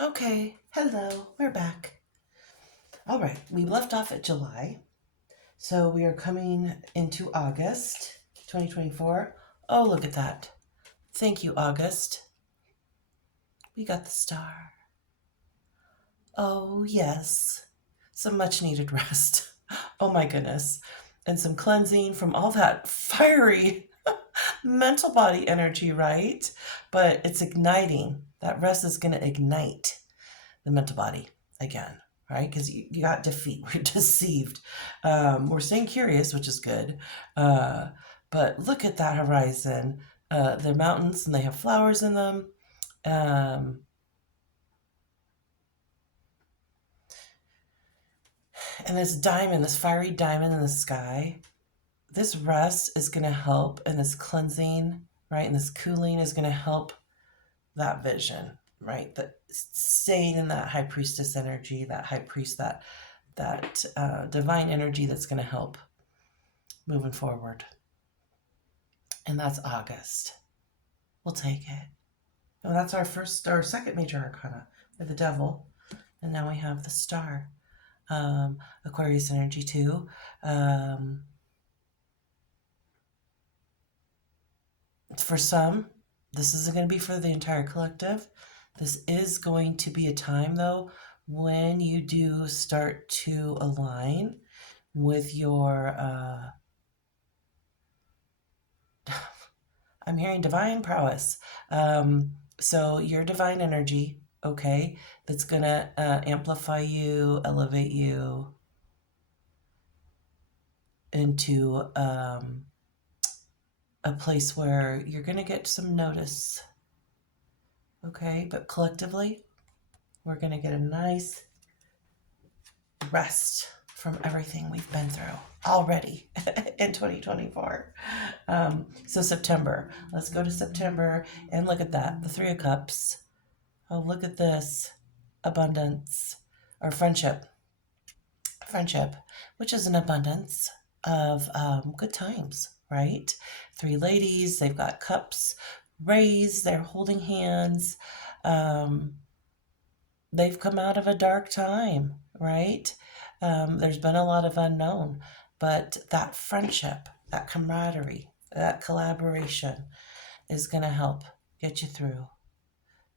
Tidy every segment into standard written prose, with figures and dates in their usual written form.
Okay, hello, we're back. All right, we left off at July, so we are coming into August 2024. Oh, look at that. Thank you, August. We got the star. Oh, yes. Some much needed rest. Oh, my goodness. And some cleansing from all that fiery mental body energy, right? But it's igniting. That rest is going to ignite the mental body again, right? Because you got defeat, we're deceived. We're staying curious, which is good. Uh, but look at that horizon. They're mountains and they have flowers in them. Um, and this diamond, this fiery diamond in the sky, this rest is going to help, and this cleansing, right? And this cooling is going to help that vision, right? That staying in that high priestess energy, that high priest, that divine energy that's going to help moving forward. And that's August. We'll take it. Well, that's our second major arcana with the devil. And now we have the star. Aquarius energy too. For some, this isn't going to be for the entire collective. This is going to be a time, though, when you do start to align with your I'm hearing divine prowess. So your divine energy, okay, that's gonna amplify you, elevate you into a place where you're gonna get some notice, okay? But collectively, we're gonna get a nice rest from everything we've been through already in 2024. So September, let's go to September and look at that. The Three of Cups. Oh, look at this. Abundance or friendship. Friendship, which is an abundance of good times, right? Three ladies, they've got cups raised, they're holding hands. Um, they've come out of a dark time, right? There's been a lot of unknown, but that friendship, that camaraderie, that collaboration is going to help get you through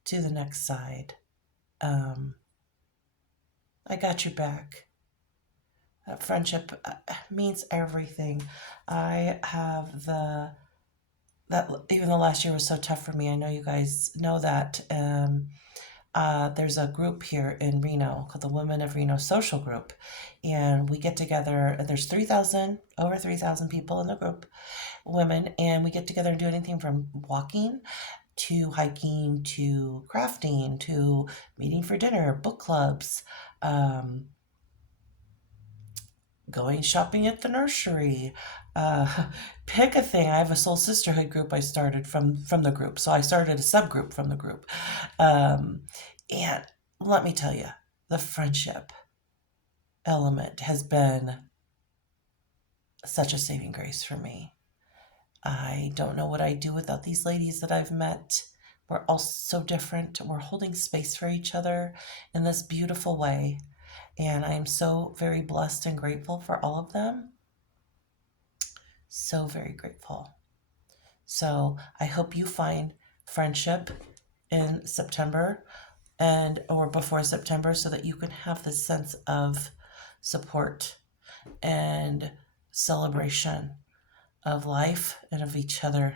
to the next side. Um, I got your back. That friendship means everything. I have that even the last year was so tough for me. I know you guys know that. There's a group here in Reno called the Women of Reno Social Group, and we get together. There's over 3,000 people in the group, women, and we get together and do anything from walking to hiking to crafting to meeting for dinner, book clubs. Um, Going shopping at the nursery. Uh, Pick a thing. I have a soul sisterhood group I started from the group, so I started a subgroup from the group. Um, and let me tell you, the friendship element has been such a saving grace for me. I don't know what I'd do without these ladies that I've met. We're all so different. We're holding space for each other in this beautiful way. And I am so very blessed and grateful for all of them. So very grateful. So I hope you find friendship in September and or before September so that you can have this sense of support and celebration of life and of each other.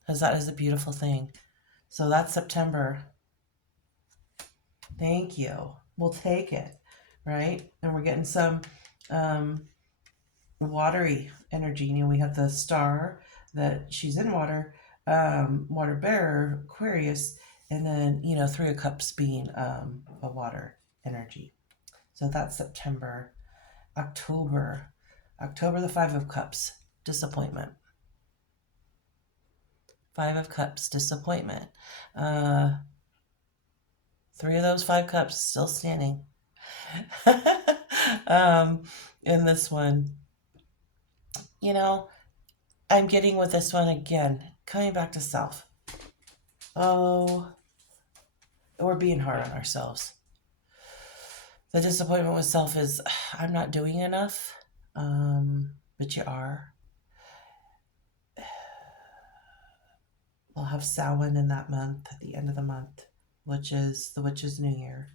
Because that is a beautiful thing. So that's September. Thank you. We'll take it, right? And we're getting some um, watery energy. You know, we have the star that she's in water, water bearer, Aquarius, and then, Three of Cups being a water energy. So that's September. October, the Five of Cups, disappointment. Five of Cups, disappointment. Uh, Three of those five cups still standing. um, in this one, you know, I'm getting with this one again, coming back to self. Oh, we're being hard on ourselves. The disappointment with self is, I'm not doing enough, but you are. We'll have Samhain in that month, at the end of the month, which is the Witch's New Year,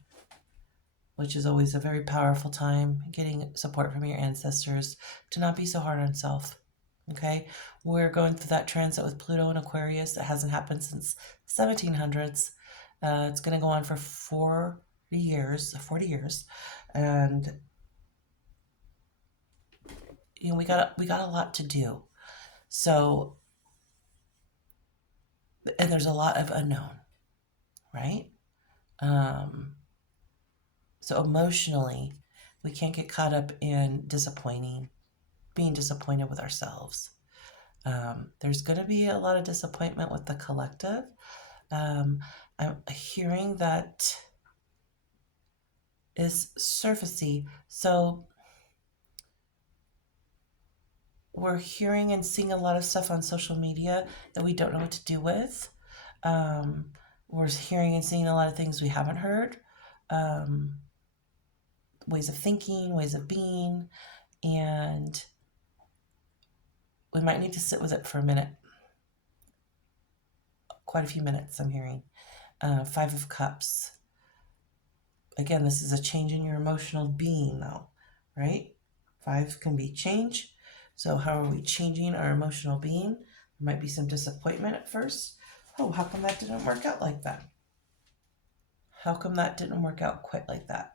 which is always a very powerful time, getting support from your ancestors to not be so hard on self. Okay, we're going through that transit with Pluto and Aquarius. It hasn't happened since 1700s. It's going to go on for 40 years, and we got a lot to do. So, and there's a lot of unknown, right? Um, so emotionally, we can't get caught up in being disappointed with ourselves. There's going to be a lot of disappointment with the collective. I'm hearing that is surfacey. So we're hearing and seeing a lot of stuff on social media that we don't know what to do with. We're hearing and seeing a lot of things we haven't heard. Ways of thinking, ways of being, and we might need to sit with it for a minute. Quite a few minutes, I'm hearing. Five of Cups. Again, this is a change in your emotional being, though, right? Five can be change. So, how are we changing our emotional being? There might be some disappointment at first. Oh, how come that didn't work out like that? How come that didn't work out quite like that?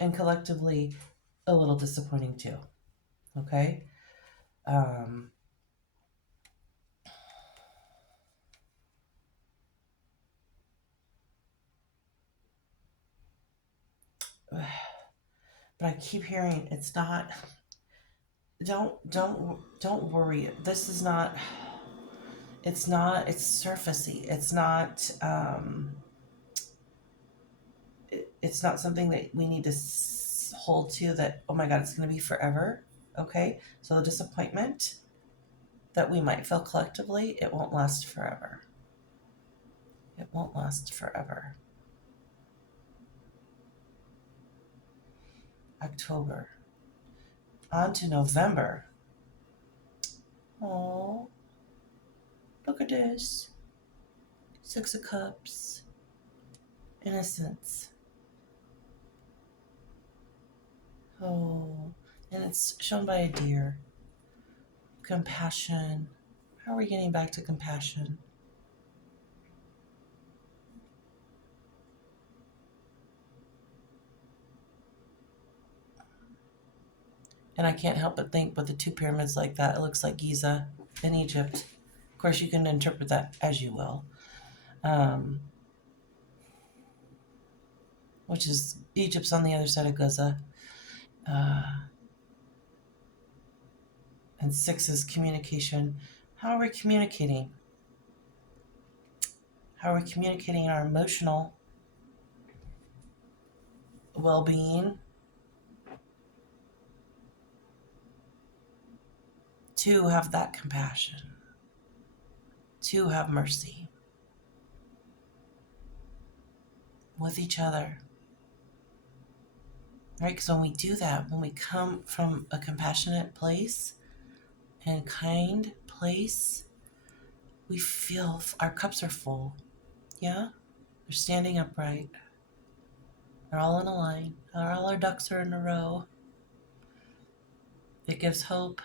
And collectively, a little disappointing too. Okay? Um, but I keep hearing it's not. Don't worry. This is not. It's not. It's surfacey. It's not. It's not something that we need to hold to. That, oh my God, it's going to be forever. Okay, so the disappointment that we might feel collectively, it won't last forever. It won't last forever. October. On to November. Oh, look at this. Six of Cups. Innocence. Oh, and it's shown by a deer. Compassion. How are we getting back to compassion? And I can't help but think with the two pyramids like that, it looks like Giza in Egypt. Of course, you can interpret that as you will. Which is Egypt's on the other side of Gaza. And six is communication. How are we communicating? How are we communicating our emotional well-being? To have that compassion. To have mercy with each other. Right? Because when we do that, when we come from a compassionate place and kind place, we feel our cups are full. Yeah? They're standing upright. They're all in a line. All our ducks are in a row. It gives hope.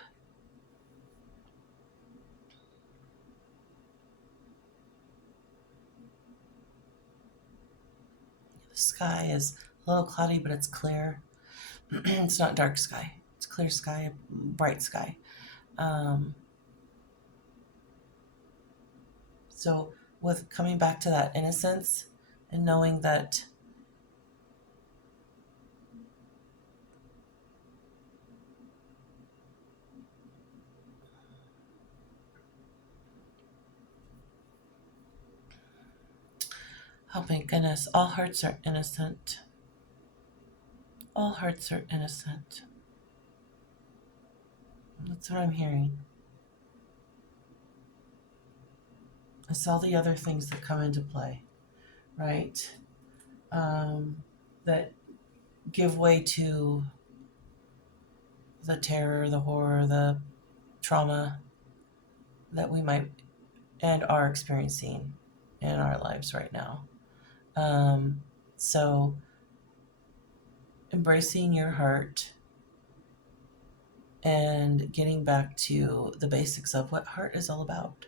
The sky is a little cloudy, but it's clear. It's not dark sky. It's clear sky, bright sky. So with coming back to that innocence and knowing that oh my goodness, all hearts are innocent. All hearts are innocent. That's what I'm hearing. It's all the other things that come into play, right? That give way to the terror, the horror, the trauma that we might and are experiencing in our lives right now. So, embracing your heart and getting back to the basics of what heart is all about: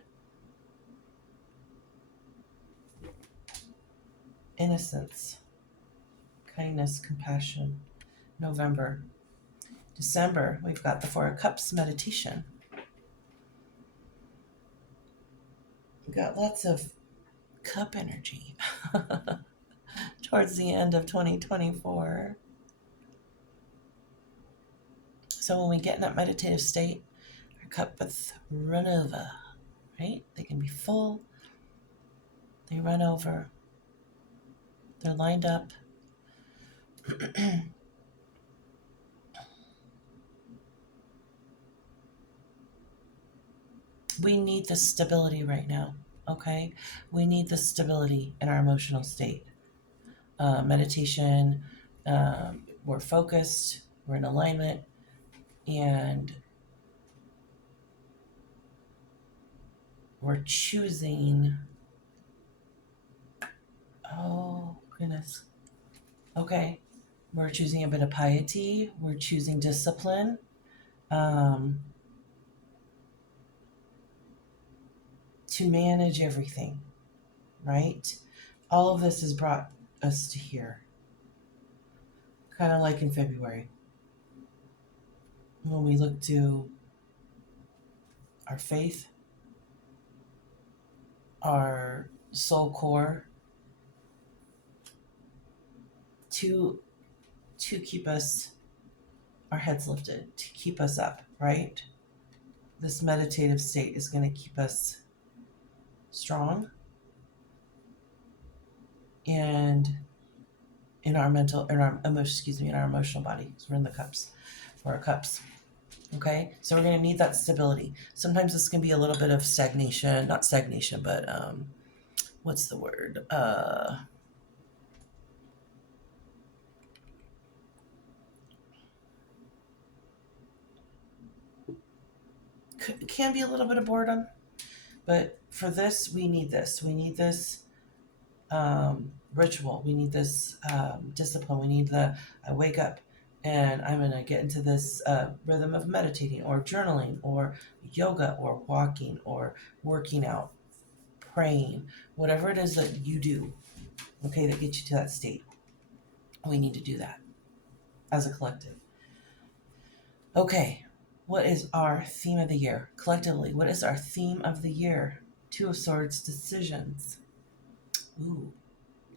innocence, kindness, compassion. November. December, we've got the Four of Cups meditation. We've got lots of cup energy towards the end of 2024. So when we get in that meditative state, our cup with run over, right? They can be full, they run over, they're lined up. We need this stability right now, okay? We need this stability in our emotional state. Meditation, we're focused, we're in alignment, and we're choosing. Oh, goodness. Okay. We're choosing a bit of piety, we're choosing discipline. To manage everything, right? All of this has brought us to here. Kind of like in February, when we look to our faith, our soul core, to keep us, our heads lifted, to keep us up, right? This meditative state is going to keep us strong and in our emotional body. So we're in the cups, for our cups. Okay, so we're going to need that stability. Sometimes this can be a little bit of stagnation, not stagnation, but what's the word? Can be a little bit of boredom, but for this, we need this. We need this ritual. We need this discipline. We need I wake up and I'm going to get into this rhythm of meditating or journaling or yoga or walking or working out, praying, whatever it is that you do, okay, that gets you to that state. We need to do that as a collective. Okay, what is our theme of the year? Collectively, what is our theme of the year? Two of Swords, decisions. Ooh,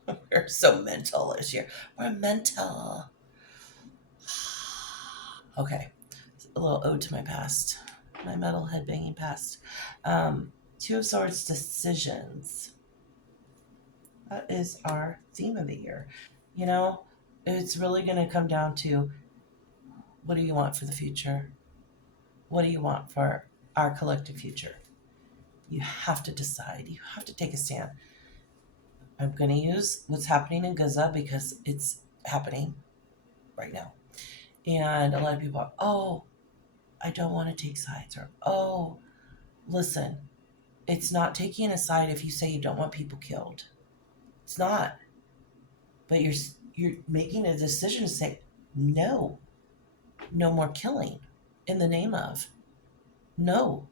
we're so mental this year. We're mental. Okay, a little ode to my past, my metal headbanging past. Two of Swords, decisions. That is our theme of the year. You know, it's really going to come down to, what do you want for the future? What do you want for our collective future? You have to decide. You have to take a stand. I'm going to use what's happening in Gaza because it's happening right now. And a lot of people are, oh, I don't want to take sides. Or, oh, listen, it's not taking a side if you say you don't want people killed. It's not. But you're making a decision to say, no more killing in the name of. No.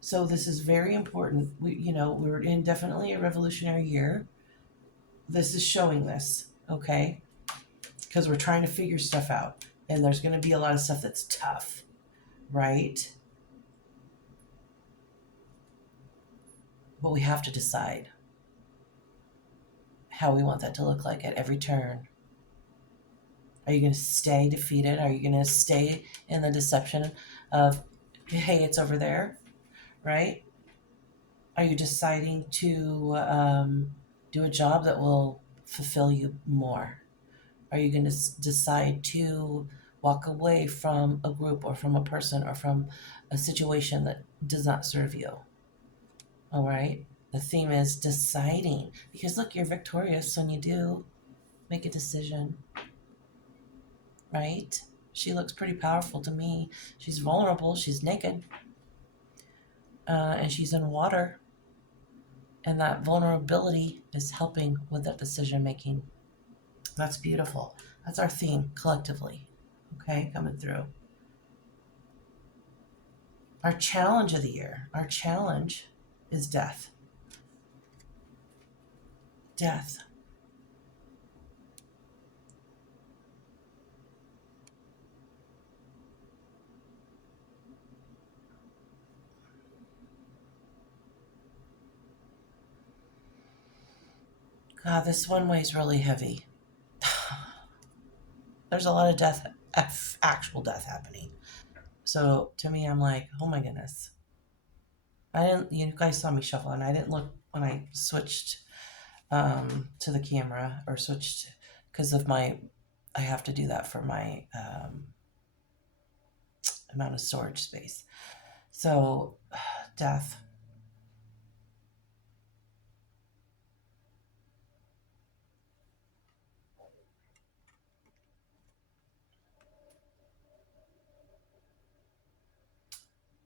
So this is very important. We're in definitely a revolutionary year. This is showing this, okay? Because we're trying to figure stuff out. And there's going to be a lot of stuff that's tough, right? But we have to decide how we want that to look like at every turn. Are you going to stay defeated? Are you going to stay in the deception of, hey, it's over there, right? Are you deciding to do a job that will fulfill you more? Are you going to decide to walk away from a group or from a person or from a situation that does not serve you? All right. The theme is deciding, because look, you're victorious when you do make a decision, right? She looks pretty powerful to me. She's vulnerable, she's naked, and she's in water. And that vulnerability is helping with that decision making. That's beautiful. That's our theme collectively. Okay, coming through. Our challenge of the year, our challenge is death. Death. God, this one weighs really heavy. There's a lot of death, actual death happening. So to me, I'm like, oh my goodness. I didn't, you guys saw me shuffle, and I didn't look when I switched to the camera, or switched because of my, I have to do that for my amount of storage space. So, death.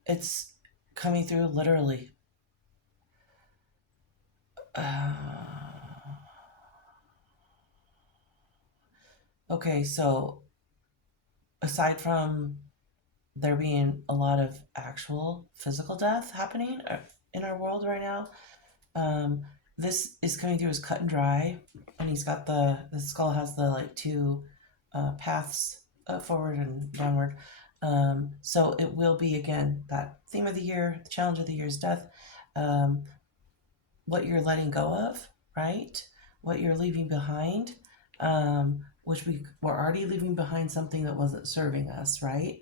It's coming through literally. Okay, so aside from there being a lot of actual physical death happening in our world right now, um, this is coming through as cut and dry, and he's got the skull has the like two paths, forward and downward. So it will be again that theme of the year, the challenge of the year is death. Um, what you're letting go of, right? What you're leaving behind, which we were already leaving behind something that wasn't serving us, right?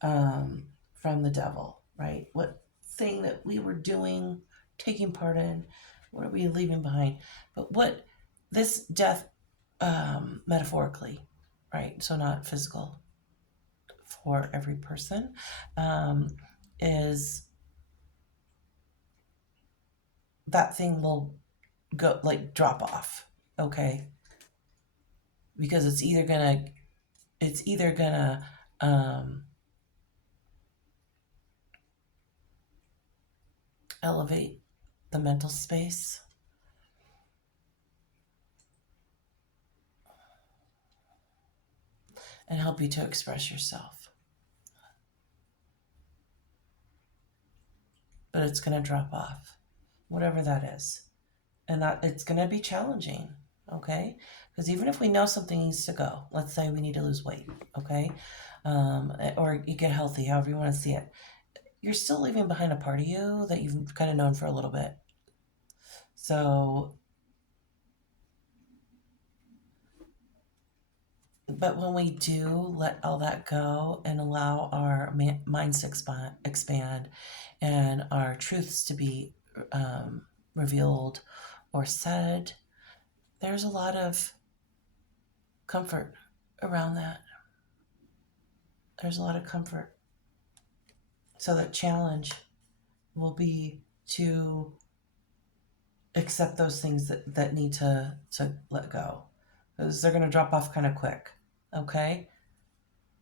From the devil, right? What thing that we were doing, taking part in, what are we leaving behind? But what this death, metaphorically, right? So not physical for every person, um, is that thing will go like drop off, okay? Because it's either gonna um, elevate the mental space and help you to express yourself, but it's gonna drop off, whatever that is, and that it's gonna be challenging, okay? Because even if we know something needs to go, let's say we need to lose weight, okay, or you get healthy, however you want to see it, you're still leaving behind a part of you that you've kind of known for a little bit. So, but when we do let all that go and allow our minds to expand and our truths to be revealed or said, there's a lot of comfort around that. There's a lot of comfort. So the challenge will be to accept those things that need to let go, because they're going to drop off kind of quick, okay?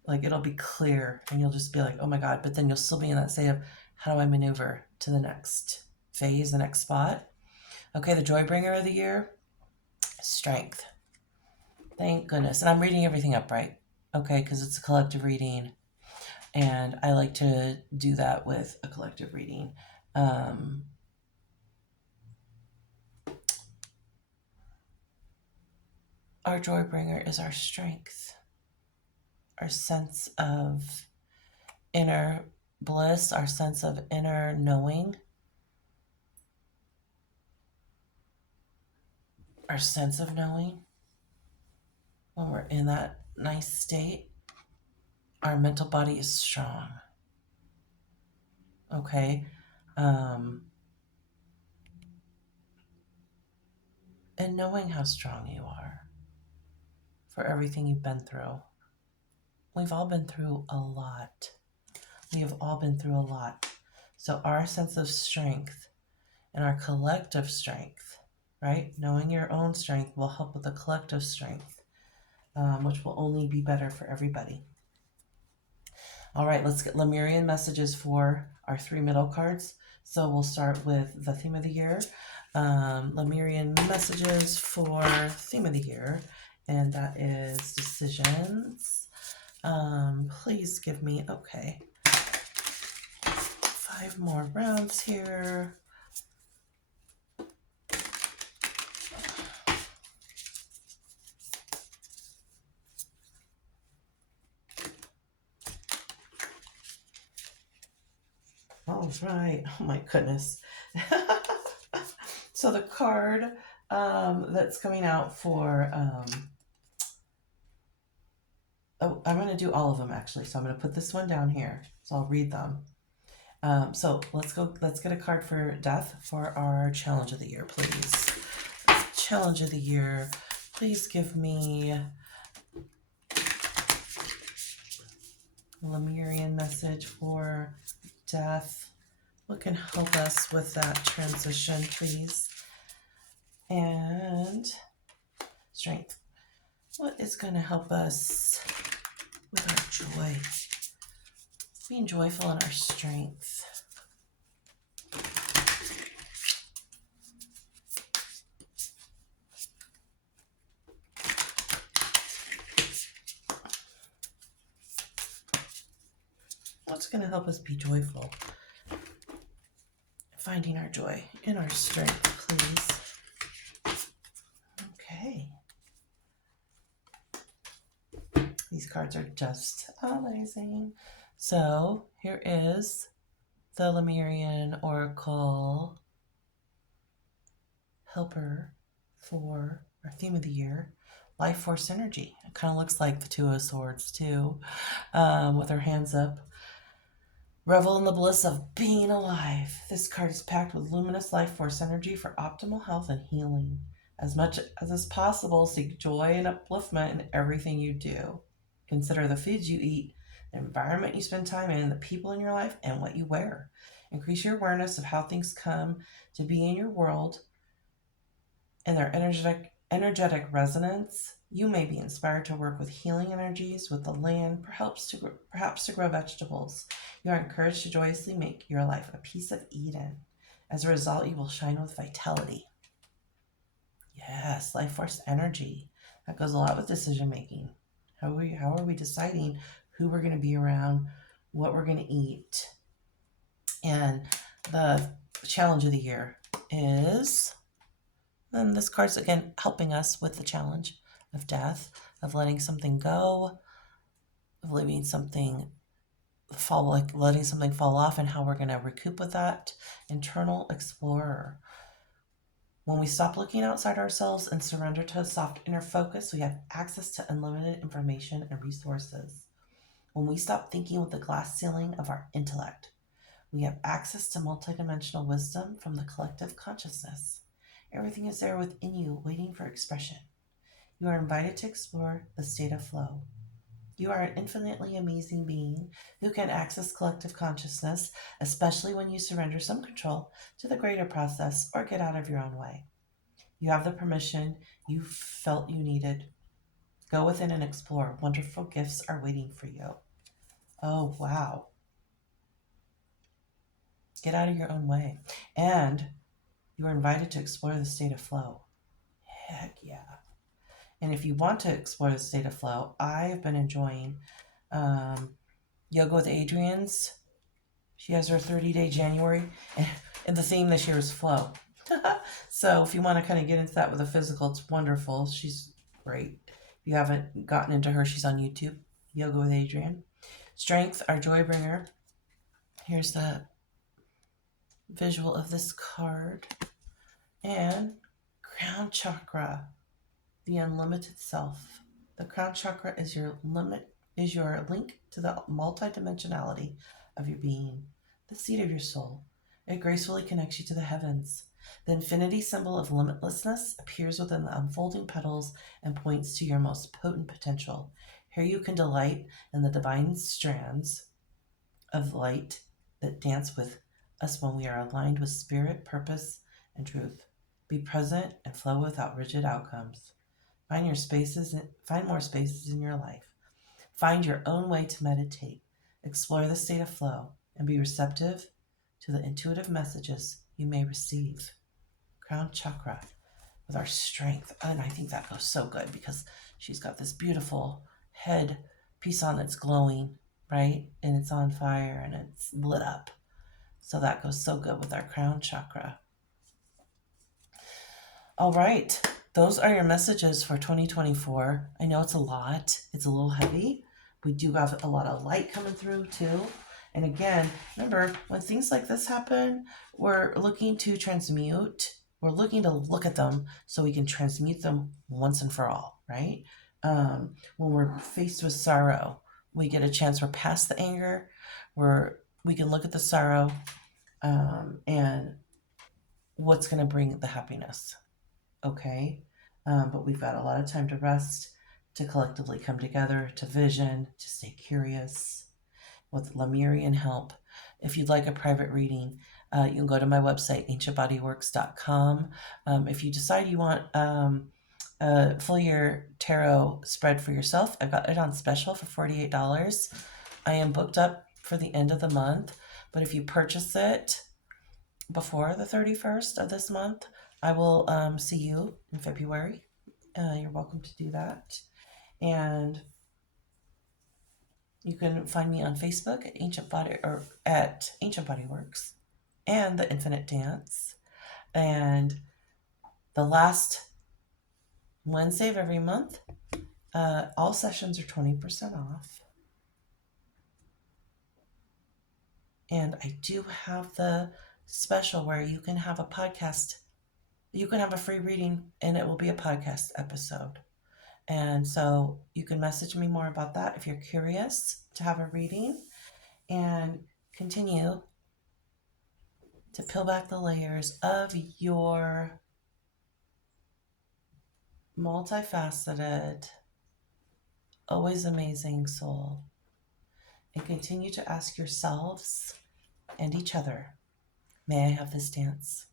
Like it'll be clear and you'll just be like, oh my God, but then you'll still be in that state of how do I maneuver to the next phase, the next spot? Okay, the joy bringer of the year, strength. Thank goodness. And I'm reading everything up right, okay, because it's a collective reading. And I like to do that with a collective reading. Our joy bringer is our strength, our sense of inner bliss, our sense of inner knowing, our sense of knowing. When we're in that nice state, our mental body is strong. Okay? And knowing how strong you are for everything you've been through. We've all been through a lot. We have all been through a lot. So our sense of strength and our collective strength, right? Knowing your own strength will help with the collective strength, which will only be better for everybody. All right, let's get Lemurian messages for our 3 middle cards. So we'll start with the theme of the year. Lemurian messages for theme of the year, and that is decisions. Please give me, okay, 5 more rounds here. All right. Oh my goodness. So the card that's coming out for oh, I'm going to do all of them actually. So I'm going to put this one down here. So I'll read them. So let's get a card for death for our challenge of the year, please. Challenge of the year. Please give me a Lemurian message for death. What can help us with that transition, please? And strength. What is going to help us with our joy? Being joyful in our strength. What's going to help us be joyful? Finding our joy in our strength, please. Okay. These cards are just amazing. So here is the Lemurian Oracle Helper for our theme of the year, Life Force Energy. It kind of looks like the Two of Swords too, with her hands up. Revel in the bliss of being alive. This card is packed with luminous life force energy for optimal health and healing. As much as is possible, seek joy and upliftment in everything you do. Consider the foods you eat, the environment you spend time in, the people in your life, and what you wear. Increase your awareness of how things come to be in your world and their energetic resonance. You may be inspired to work with healing energies with the land, perhaps to grow vegetables. You are encouraged to joyously make your life a piece of Eden. As a result, you will shine with vitality. Yes, life force energy. That goes a lot with decision making. How are we deciding who we're going to be around, what we're going to eat? And the challenge of the year is, and this card's again helping us with the challenge of death, of letting something go, of letting something fall off, and how we're going to recoup with that. Internal explorer. When we stop looking outside ourselves and surrender to a soft inner focus, we have access to unlimited information and resources. When we stop thinking with the glass ceiling of our intellect, we have access to multidimensional wisdom from the collective consciousness. Everything is there within you, waiting for expression. You are invited to explore the state of flow. You are an infinitely amazing being who can access collective consciousness, especially when you surrender some control to the greater process or get out of your own way. You have the permission you felt you needed. Go within and explore. Wonderful gifts are waiting for you. Oh, wow. Get out of your own way. And you are invited to explore the state of flow. Heck yeah. And if you want to explore the state of flow, I have been enjoying Yoga with Adrienne's. She has her 30-day January, and the theme this year is flow. So if you want to kind of get into that with a physical, it's wonderful. She's great. If you haven't gotten into her, she's on YouTube, Yoga with Adrienne. Strength, our joy bringer. Here's the visual of this card. And crown chakra, the unlimited self. The crown chakra is your link to the multidimensionality of your being, the seat of your soul. It gracefully connects you to the heavens. The infinity symbol of limitlessness appears within the unfolding petals and points to your most potent potential. Here you can delight in the divine strands of light that dance with us when we are aligned with spirit, purpose, and truth. Be present and flow without rigid outcomes. Find more spaces in your life. Find your own way to meditate. Explore the state of flow and be receptive to the intuitive messages you may receive. Crown chakra with our strength. And I think that goes so good because she's got this beautiful head piece on that's glowing, right? And it's on fire and it's lit up. So that goes so good with our crown chakra. All right. Those are your messages for 2024. I know it's a lot. It's a little heavy. We do have a lot of light coming through too. And again, remember, when things like this happen, we're looking to transmute. We're looking to look at them so we can transmute them once and for all, right? When we're faced with sorrow, we get a chance. We're past the anger. We can look at the sorrow and what's going to bring the happiness, okay? But we've got a lot of time to rest, to collectively come together, to vision, to stay curious with Lemurian help. If you'd like a private reading, you can go to my website, ancientbodyworks.com. If you decide you want a full year tarot spread for yourself, I've got it on special for $48. I am booked up for the end of the month, but if you purchase it before the 31st of this month, I will see you in February. You're welcome to do that. And you can find me on Facebook at Ancient Body Works and the Infinite Dance. And the last Wednesday of every month, all sessions are 20% off. And I do have the special where you can have a podcast. You can have a free reading and it will be a podcast episode. And so you can message me more about that if you're curious to have a reading and continue to peel back the layers of your multifaceted, always amazing soul. And continue to ask yourselves and each other, may I have this dance?